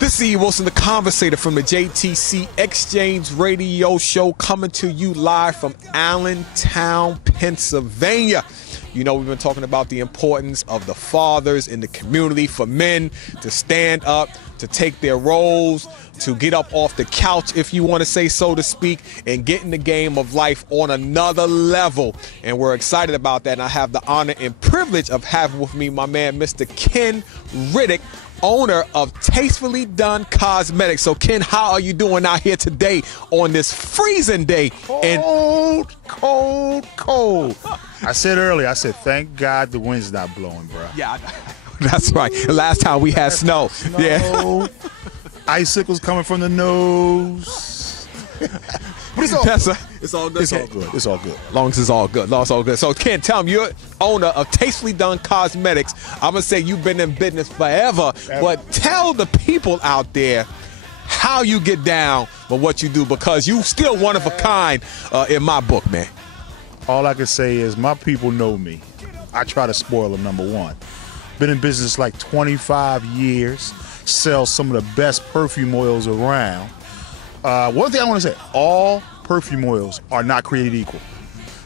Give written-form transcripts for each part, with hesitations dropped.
This is E.Wilson, the Conversator from the JTC Exchange Radio Show, coming to you live from Allentown, Pennsylvania. You know, we've been talking about the importance of the fathers in the community for men to stand up, to take their roles, to get up off the couch, if you want to say so to speak, and get in the game of life on another level. And we're excited about that. And I have the honor and privilege of having with me my man, Mr. Ken Riddick, owner of Tastefully Done Cosmetics. So, Ken, how are you doing out here today on this freezing day? Cold. I said earlier, thank God the wind's not blowing, bro. Yeah, that's right. The last time we had snow. Yeah. Icicles coming from the nose. But it's all good. It's all good. It's all good. Long as it's all good. Long as it's all good. So, Ken, tell me, you're owner of Tastefully Done Cosmetics. I'm going to say you've been in business forever, but tell the people out there how you get down with what you do, because you still one of a kind in my book, man. All I can say is my people know me. I try to spoil them, number one. Been in business like 25 years, sell some of the best perfume oils around. One thing I want to say, all perfume oils are not created equal.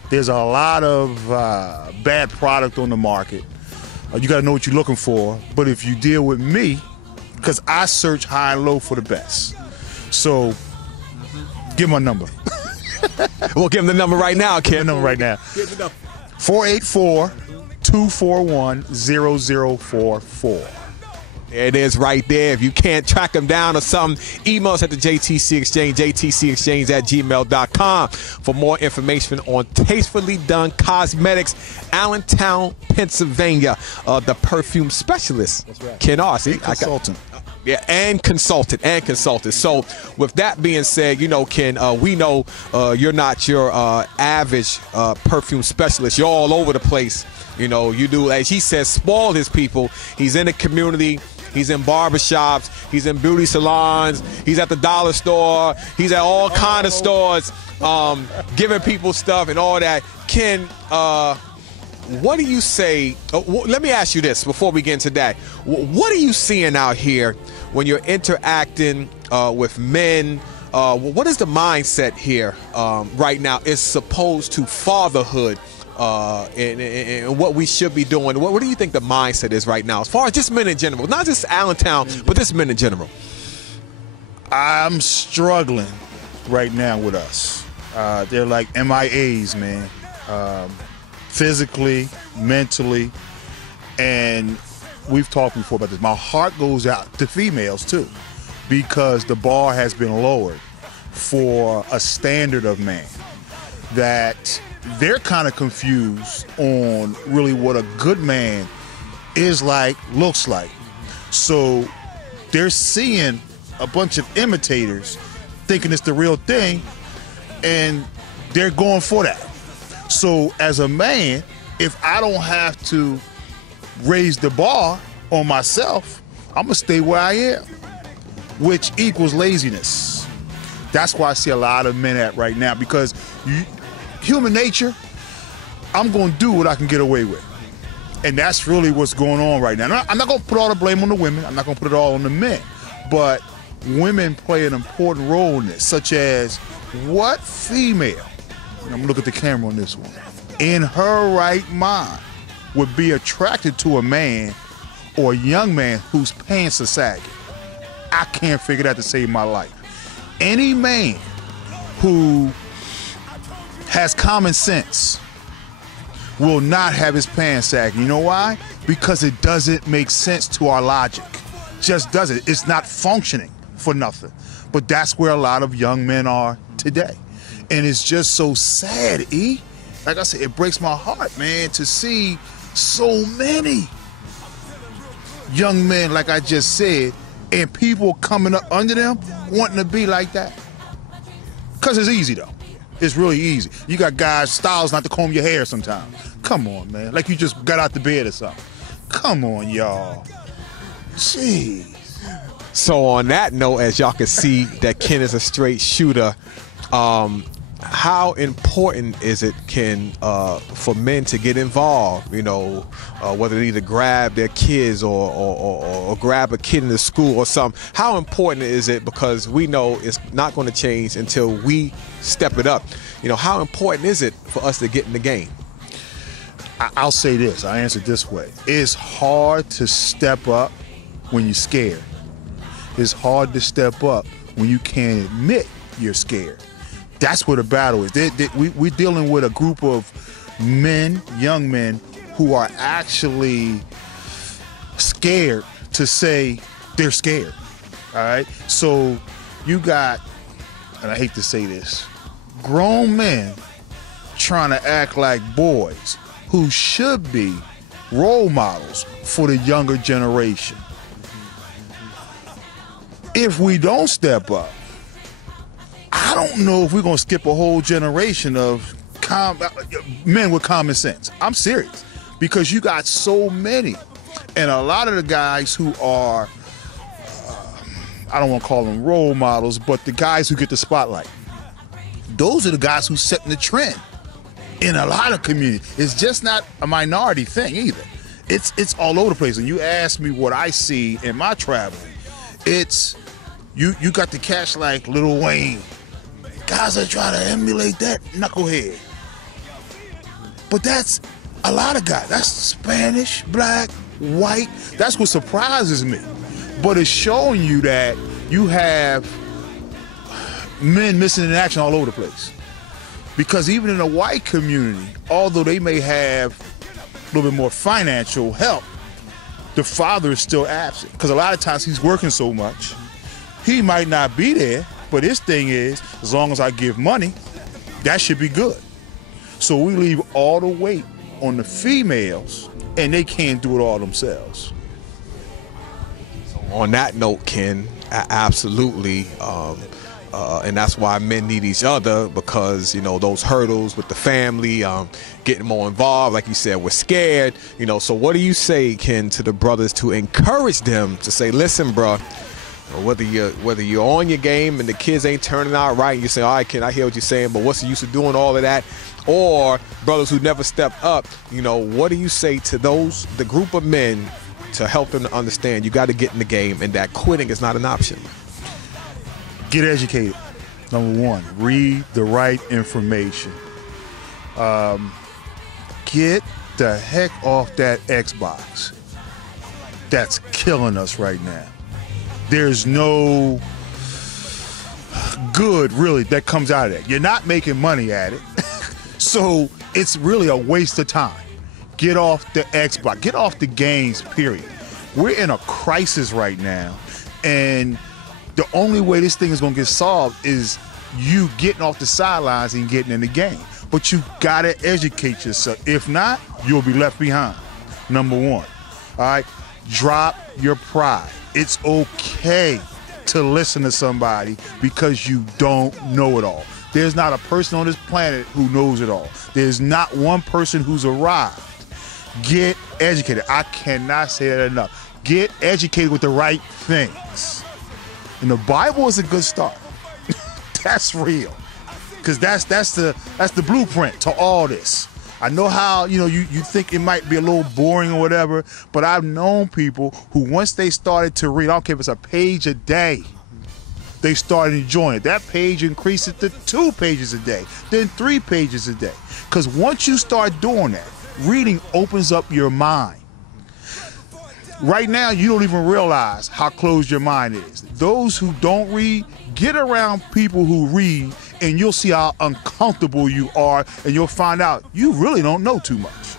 There's a lot of bad product on the market. You got to know what you're looking for. But if you deal with me, because I search high and low for the best. So, give my number. We'll give him the number right now, Ken. Give the number right now. 484-241-0044. There it is right there. If you can't track them down or something, email us at the JTC Exchange, jtcexchange@gmail.com for more information on Tastefully Done Cosmetics, Allentown, Pennsylvania. The perfume specialist, that's right. Ken R. See, consultant. And consultant. So with that being said, you know, Ken, we know you're not your average perfume specialist. You're all over the place. You know, you do, as he says, spoil his people. He's in the community. He's in barbershops. He's in beauty salons. He's at the dollar store. He's at all kind of stores, giving people stuff and all that. Ken, what do you say? Let me ask you this before we get into that. What are you seeing out here when you're interacting with men? What is the mindset here right now is supposed to fatherhood and what we should be doing? What do you think the mindset is right now as far as just men in general? Not just Allentown, but just men in general. I'm struggling right now with us. They're like MIAs, man. Physically, mentally, and we've talked before about this. My heart goes out to females too, because the bar has been lowered for a standard of man that they're kind of confused on really what a good man is like, looks like. So they're seeing a bunch of imitators thinking it's the real thing, and they're going for that. So as a man, if I don't have to raise the bar on myself, I'm going to stay where I am, which equals laziness. That's why I see a lot of men at right now, because human nature, I'm going to do what I can get away with. And that's really what's going on right now. I'm not going to put all the blame on the women. I'm not going to put it all on the men. But women play an important role in this, such as what female, and I'm going to look at the camera on this one, in her right mind would be attracted to a man or a young man whose pants are sagging. I can't figure that to save my life. Any man who has common sense will not have his pants sagging. You know why? Because it doesn't make sense to our logic. Just doesn't. It's not functioning for nothing. But that's where a lot of young men are today. And it's just so sad, E. Like I said, it breaks my heart, man, to see so many young men, like I just said, and people coming up under them wanting to be like that. Because it's easy, though. It's really easy. You got guys, styles not to comb your hair sometimes. Come on, man. Like you just got out the bed or something. Come on, y'all. Jeez. So on that note, as y'all can see that Ken is a straight shooter, how important is it for men to get involved? Whether they need to grab their kids or grab a kid in the school or something. How important is it? Because we know it's not going to change until we step it up. How important is it for us to get in the game? I'll say this. I answer it this way. It's hard to step up when you're scared. It's hard to step up when you can't admit you're scared. That's where the battle is. We're dealing with a group of men, young men, who are actually scared to say they're scared. All right? So you got, and I hate to say this, grown men trying to act like boys who should be role models for the younger generation. If we don't step up, I don't know if we're going to skip a whole generation of men with common sense. I'm serious. Because you got so many. And a lot of the guys who are, I don't want to call them role models, but the guys who get the spotlight. Those are the guys who setting the trend in a lot of communities. It's just not a minority thing either. It's all over the place. And you ask me what I see in my traveling, it's you got the cats like Lil Wayne. Guys are trying to emulate that knucklehead. But that's a lot of guys. That's Spanish, black, white. That's what surprises me. But it's showing you that you have men missing in action all over the place. Because even in the white community, although they may have a little bit more financial help, the father is still absent. Because a lot of times he's working so much, he might not be there. But his thing is, as long as I give money, that should be good. So we leave all the weight on the females, and they can't do it all themselves. On that note, Ken, absolutely. And that's why men need each other, because, those hurdles with the family, getting more involved, like you said, we're scared. So what do you say, Ken, to the brothers to encourage them to say, listen, bro, whether you're on your game and the kids ain't turning out right, and you say, all right, Ken, I hear what you're saying, but what's the use of doing all of that? Or brothers who never stepped up, what do you say to the group of men to help them to understand you got to get in the game and that quitting is not an option? Get educated. Number one, read the right information. Get the heck off that Xbox. That's killing us right now. There's no good, really, that comes out of that. You're not making money at it. So it's really a waste of time. Get off the Xbox. Get off the games, period. We're in a crisis right now. And the only way this thing is going to get solved is you getting off the sidelines and getting in the game. But you got to educate yourself. If not, you'll be left behind. Number one. All right? Drop your pride. It's okay to listen to somebody because you don't know it all. There's not a person on this planet who knows it all. There's not one person who's arrived. Get educated. I cannot say that enough. Get educated with the right things. And the Bible is a good start. That's real. Because that's the blueprint to all this. I know how, you think it might be a little boring or whatever, but I've known people who once they started to read, I don't care if it's a page a day, they started enjoying it. That page increases to 2 pages a day, then 3 pages a day. Because once you start doing that, reading opens up your mind. Right now, you don't even realize how closed your mind is. Those who don't read, get around people who read, and you'll see how uncomfortable you are, and you'll find out you really don't know too much.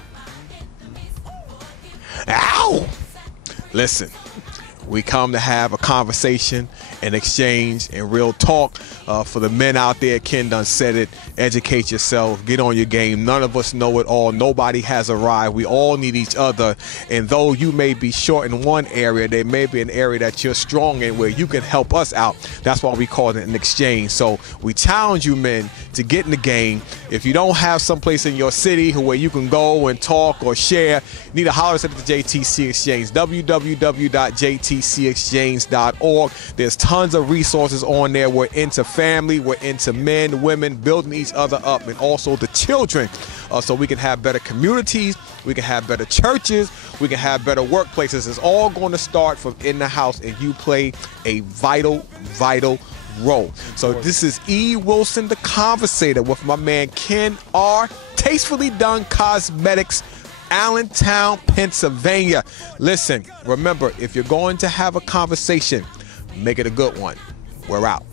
Ow! Listen, we come to have a conversation, an exchange, and real talk. For the men out there, Ken done said it, educate yourself, get on your game. None of us know it all. Nobody has arrived. We all need each other. And though you may be short in one area, there may be an area that you're strong in where you can help us out. That's why we call it an exchange. So we challenge you men to get in the game. If you don't have someplace in your city where you can go and talk or share, you need to holler us at the JTC Exchange, www.jtc.com. jtcexchange.org. There's tons of resources on there. We're into family, we're into men, women, building each other up, and also the children, so we can have better communities, we can have better churches, we can have better workplaces. It's all going to start from in the house, and you play a vital role. So this is E.Wilson, the Conversator, with my man Ken R. Tastefully Done Cosmetics, Allentown, Pennsylvania. Listen, remember, if you're going to have a conversation, make it a good one. We're out.